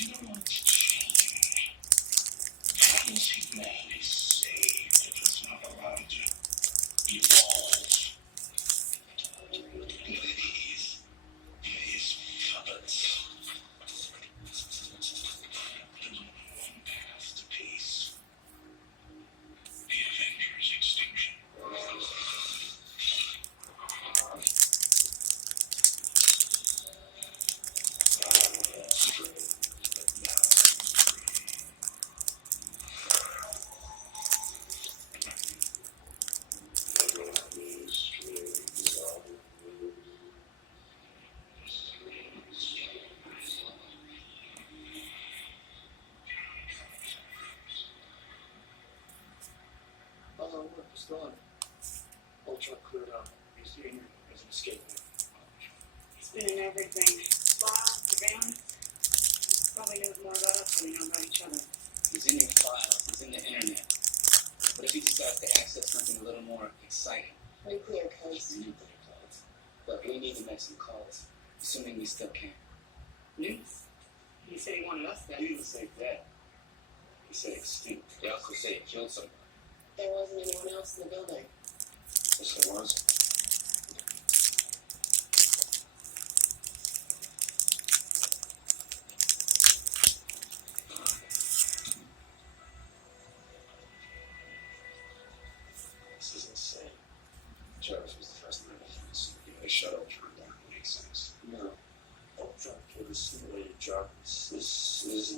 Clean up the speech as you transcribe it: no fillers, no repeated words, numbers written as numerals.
You don't want to change. How is humanity saved if it's not allowed to evolve? These puppets. There's only one path to peace. The Avengers' extinction. How's our work? Still on. Ultron cleared out. He's in as an escape. He's been in everything. Files, surveillance. Probably knows more about us than we know about each other. He's in your files. He's in the internet. What if he decides to access something a little more exciting? Nuclear codes. Nuclear codes. Look, we need to make some calls, assuming we still can. Nukes? He said he wanted us dead. He didn't say dead. He said extinct. He also said he killed someone. There wasn't anyone else in the building. Yes, there was. This is insane. Jarvis was the first man to they shut Ultron down. It makes sense. No. Ultron killed a simulated Jarvis. This isn't